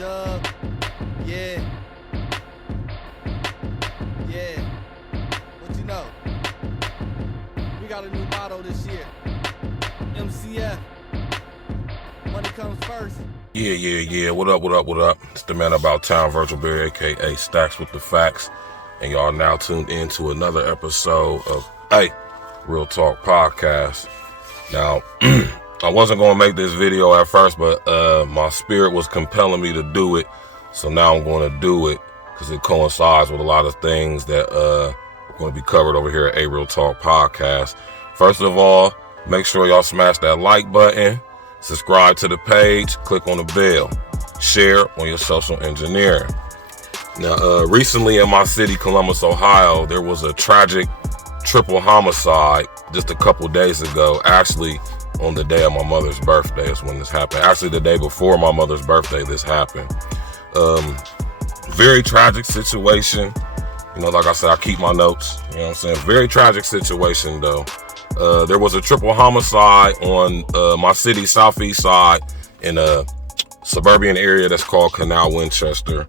Dub. Yeah. What you know? We got a new motto this year. MCF. Money comes first. Yeah. What up? It's the man about town, Virgil Berry, aka Stacks with the Facts. And y'all now tuned in to another episode of Real Talk Podcast. Now, I wasn't going to make this video at first, but my spirit was compelling me to do it. So now I'm going to do it because it coincides with a lot of things that are going to be covered over here at A Real Talk Podcast. First of all, make sure y'all smash that like button, subscribe to the page, click on the bell, share on your social engineering. Now, recently in my city, Columbus, Ohio, there was a tragic triple homicide just a couple days ago. Actually, on the day of my mother's birthday is when this happened. Actually, the day before my mother's birthday, this happened. Very tragic situation. You know, like I said, I keep my notes. You know what I'm saying? Very tragic situation, though. There was a triple homicide on my city's southeast side in a suburban area that's called Canal Winchester.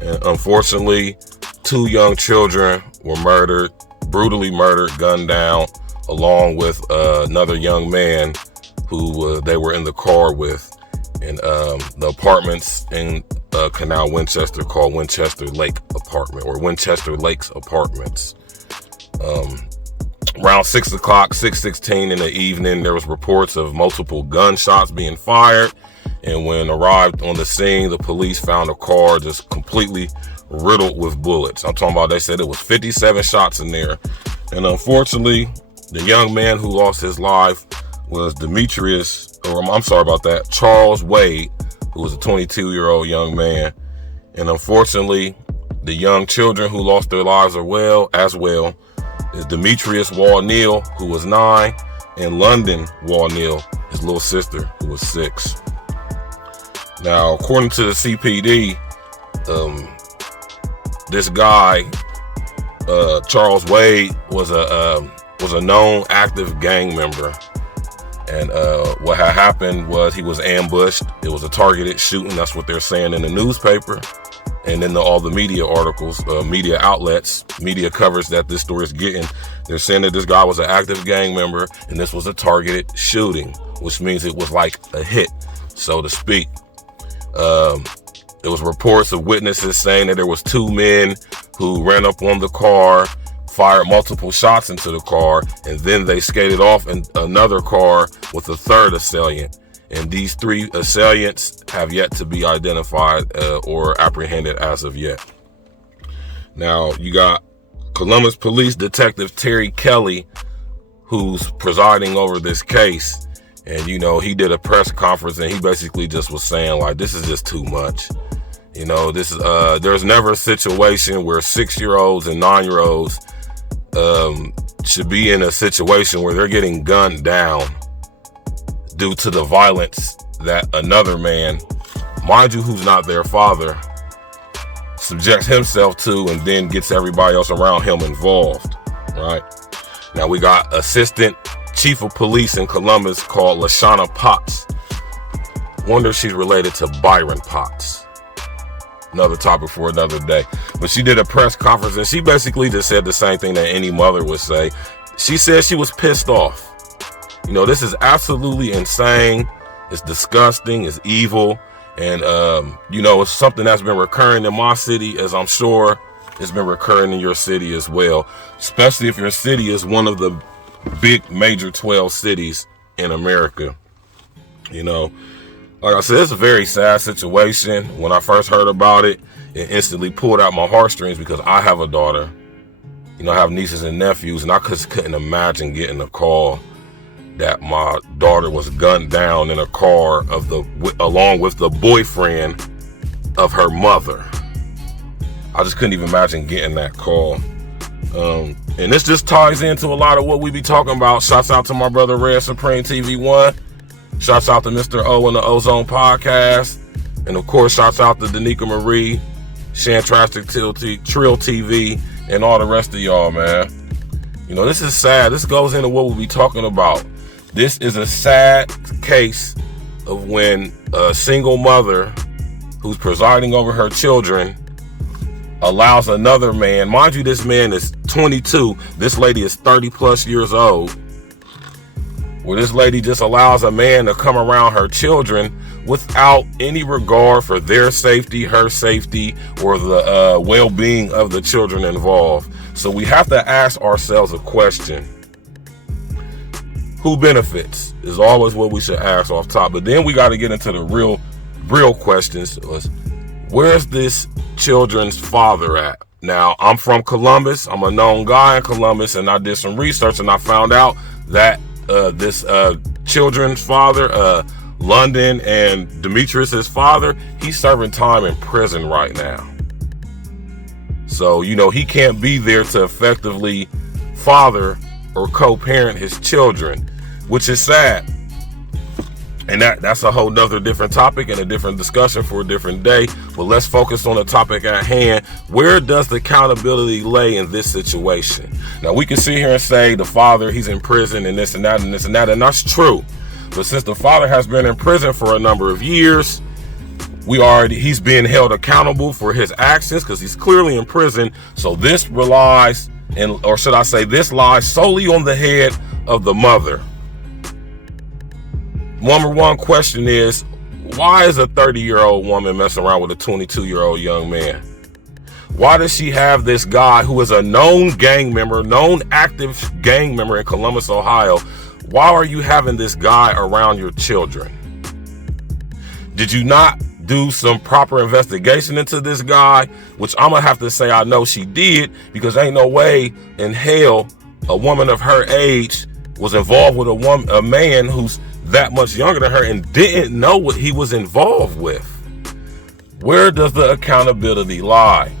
And unfortunately, 2 young children were murdered, brutally murdered, gunned down, along with another young man who they were in the car with in the apartments in Canal Winchester called Winchester Lake Apartment or Winchester Lakes Apartments. Around 6 o'clock, 6:16 in the evening, there was reports of multiple gunshots being fired. And when arrived on the scene, the police found a car just completely riddled with bullets. I'm talking about, they said it was 57 shots in there. And unfortunately, the young man who lost his life was Charles Wade, who was a 22-year-old young man. And unfortunately, the young children who lost their lives as well is Demetrius Wall-Neal, who was 9, and London Wall-Neal, his little sister, who was 6. Now, according to the CPD, this guy, Charles Wade, was a known active gang member. And what had happened was he was ambushed. It was a targeted shooting. That's what they're saying in the newspaper. And in all the media articles, media outlets, media coverage that this story is getting, they're saying that this guy was an active gang member and this was a targeted shooting, which means it was like a hit, so to speak. There was reports of witnesses saying that there was 2 men who ran up on the car, fired multiple shots into the car, and then they skated off in another car with a third assailant. And these 3 assailants have yet to be identified or apprehended as of yet. Now, you got Columbus Police Detective Terry Kelly, who's presiding over this case. And, you know, he did a press conference and he basically just was saying, like, this is just too much. You know, this is there's never a situation where 6-year-olds and 9-year-olds should be in a situation where they're getting gunned down due to the violence that another man, mind you, who's not their father, subjects himself to and then gets everybody else around him involved, right? Now, we got Assistant Chief of Police in Columbus called Lashana Potts. Wonder if she's related to Byron Potts. Another topic for another day. But she did a press conference and she basically just said the same thing that any mother would say. She said she was pissed off. You know, this is absolutely insane. It's disgusting. It's evil. And, you know, it's something that's been recurring in my city, as I'm sure it's been recurring in your city as well, especially if your city is one of the big major 12 cities in America. You know, like I said, it's a very sad situation. When I first heard about it, it instantly pulled out my heartstrings because I have a daughter. You know, I have nieces and nephews, and I just couldn't imagine getting a call that my daughter was gunned down in a car along with the boyfriend of her mother. I just couldn't even imagine getting that call. And this just ties into a lot of what we be talking about. Shouts out to my brother Red Supreme TV1. Shouts out to Mr. O and the Ozone Podcast. And of course, shouts out to Danica Marie, Shantrastic Trill TV, and all the rest of y'all, man. You know, this is sad. This goes into what we'll be talking about. This is a sad case of when a single mother who's presiding over her children allows another man, mind you, this man is 22, this lady is 30 plus years old, where this lady just allows a man to come around her children without any regard for their safety, her safety, or the well-being of the children involved. So we have to ask ourselves a question. Who benefits is always what we should ask off top. But then we got to get into the real questions. Where's this children's father at? Now, I'm from Columbus. I'm a known guy in Columbus, and I did some research, and I found out that this children's father, London and Demetrius's father, he's serving time in prison right now. So, you know, he can't be there to effectively father or co-parent his children, which is sad. And that's a whole nother different topic and a different discussion for a different day. But let's focus on the topic at hand. Where does the accountability lay in this situation? Now, we can sit here and say the father, he's in prison and this and that and this and that, and that's true. But since the father has been in prison for a number of years, he's being held accountable for his actions because he's clearly in prison. So this relies, or should I say, this lies solely on the head of the mother. Number one question is, why is a 30-year-old woman messing around with a 22-year-old young man? Why does she have this guy who is a known gang member, known active gang member in Columbus, Ohio? Why are you having this guy around your children? Did you not do some proper investigation into this guy? Which I'm gonna have to say I know she did, because ain't no way in hell a woman of her age was involved with a man who's that much younger than her and didn't know what he was involved with. Where does the accountability lie?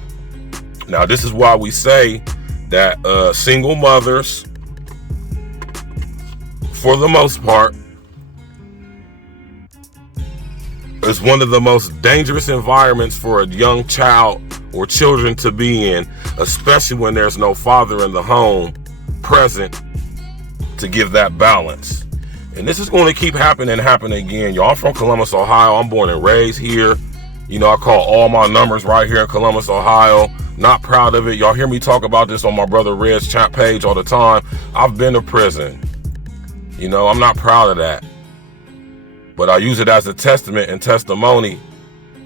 Now, this is why we say that single mothers, for the most part, is one of the most dangerous environments for a young child or children to be in, especially when there's no father in the home present to give that balance. And this is going to keep happening again. Y'all, I'm from Columbus, Ohio. I'm born and raised here. You know, I call all my numbers right here in Columbus, Ohio. Not proud of it. Y'all hear me talk about this on my brother Red's chat page all the time. I've been to prison. You know, I'm not proud of that. But I use it as a testament and testimony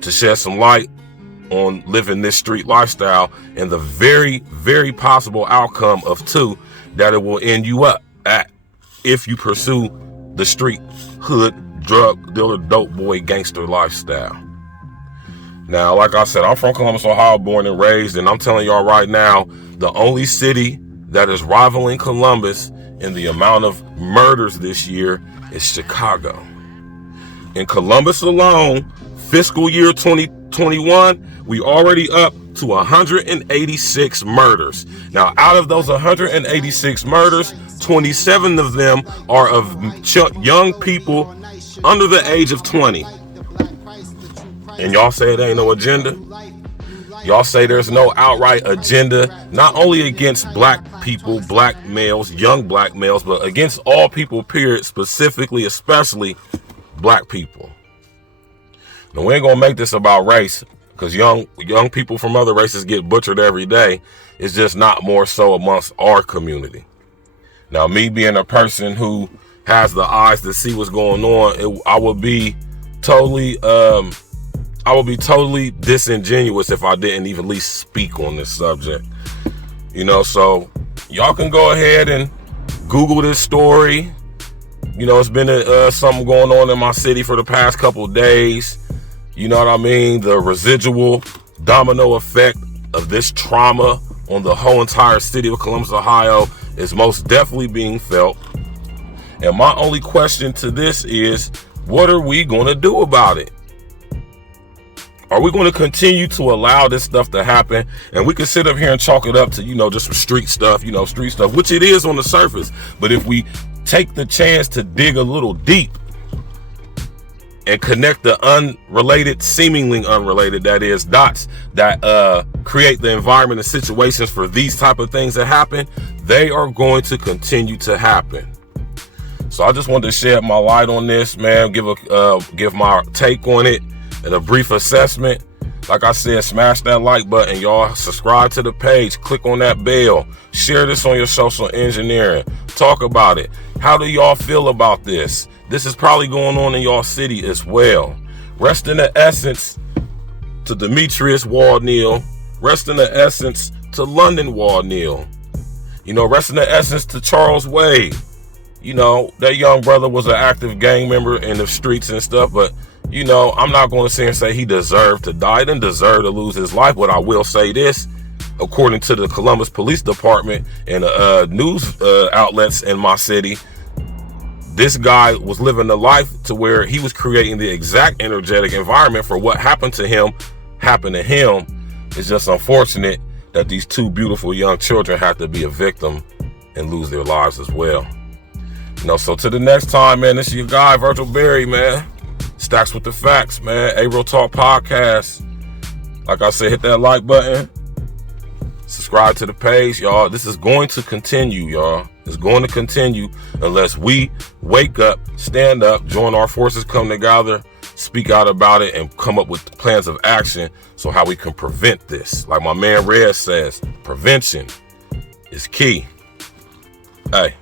to shed some light on living this street lifestyle and the very, very possible outcome of two that it will end you up at if you pursue the street, hood, drug dealer, dope boy, gangster lifestyle. Now, like I said, I'm from Columbus, Ohio, born and raised, and I'm telling y'all right now, the only city that is rivaling Columbus in the amount of murders this year is Chicago. In Columbus alone, fiscal year 2021, we already up to 186 murders. Now, out of those 186 murders, 27 of them are of young people under the age of 20. And y'all say it ain't no agenda? Y'all say there's no outright agenda, not only against black people, black males, young black males, but against all people, period, specifically, especially black people. Now, we ain't gonna make this about race, because young people from other races get butchered every day. It's just not more so amongst our community. Now, me being a person who has the eyes to see what's going on, I would be totally disingenuous if I didn't even at least speak on this subject. You know, so y'all can go ahead and Google this story. You know, it's been something going on in my city for the past couple of days. You know what I mean? The residual domino effect of this trauma on the whole entire city of Columbus, Ohio is most definitely being felt. And my only question to this is, what are we going to do about it? Are we going to continue to allow this stuff to happen? And we can sit up here and chalk it up to, you know, just some street stuff, which it is on the surface. But if we take the chance to dig a little deep and connect the unrelated, seemingly unrelated, that is, dots that create the environment and situations for these type of things to happen, they are going to continue to happen. So I just wanted to shed my light on this, man, give my take on it. And a brief assessment, like I said, smash that like button, y'all. Subscribe to the page. Click on that bell. Share this on your social engineering. Talk about it. How do y'all feel about this? This is probably going on in y'all city as well. Rest in the essence to Demetrius Wall-Neal. Rest in the essence to London Wall-Neal. You know, rest in the essence to Charles Wade. You know, that young brother was an active gang member in the streets and stuff, but you know, I'm not going to sit and say he deserved to die. He didn't deserve to lose his life, but I will say this. According to the Columbus Police Department and news outlets in my city, this guy was living a life to where he was creating the exact energetic environment for what happened to him. It's just unfortunate that these two beautiful young children have to be a victim and lose their lives as well. You know, so to the next time, man, this is your guy, Virgil Berry, man. Stacks with the facts, man. A-Real Talk Podcast. Like I said, hit that like button. Subscribe to the page, y'all. This is going to continue, y'all. It's going to continue unless we wake up, stand up, join our forces, come together, speak out about it, and come up with plans of action so how we can prevent this. Like my man Red says, prevention is key. Hey.